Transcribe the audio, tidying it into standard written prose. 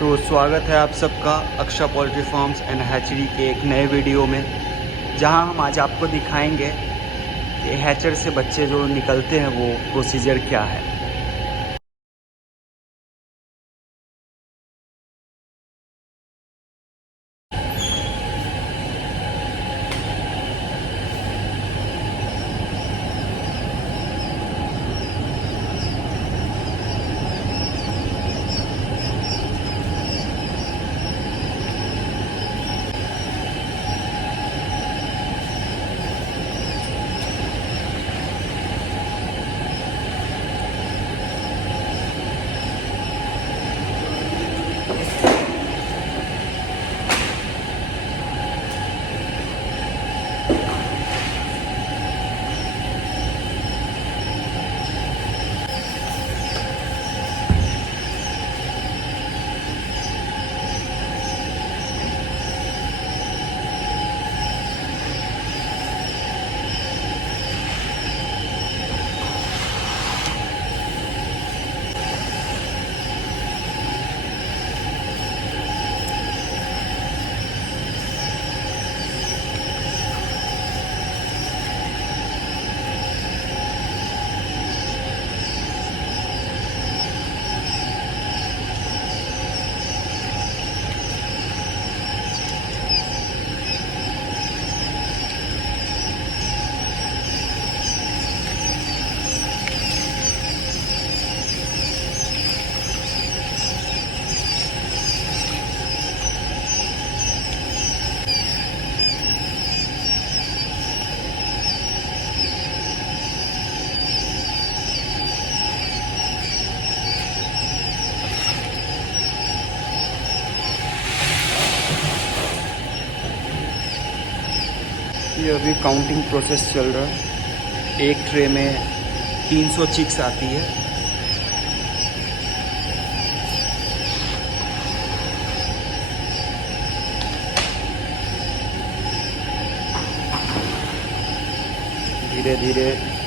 तो स्वागत है आप सबका अक्षा पोल्ट्री फार्म्स एंड हैचरी के एक नए वीडियो में, जहां हम आज आपको दिखाएंगे कि हैचर से बच्चे जो निकलते हैं वो प्रोसीजर क्या है। ये अभी काउंटिंग प्रोसेस चल रहा है। एक ट्रे में 300 चिक्स आती है। धीरे धीरे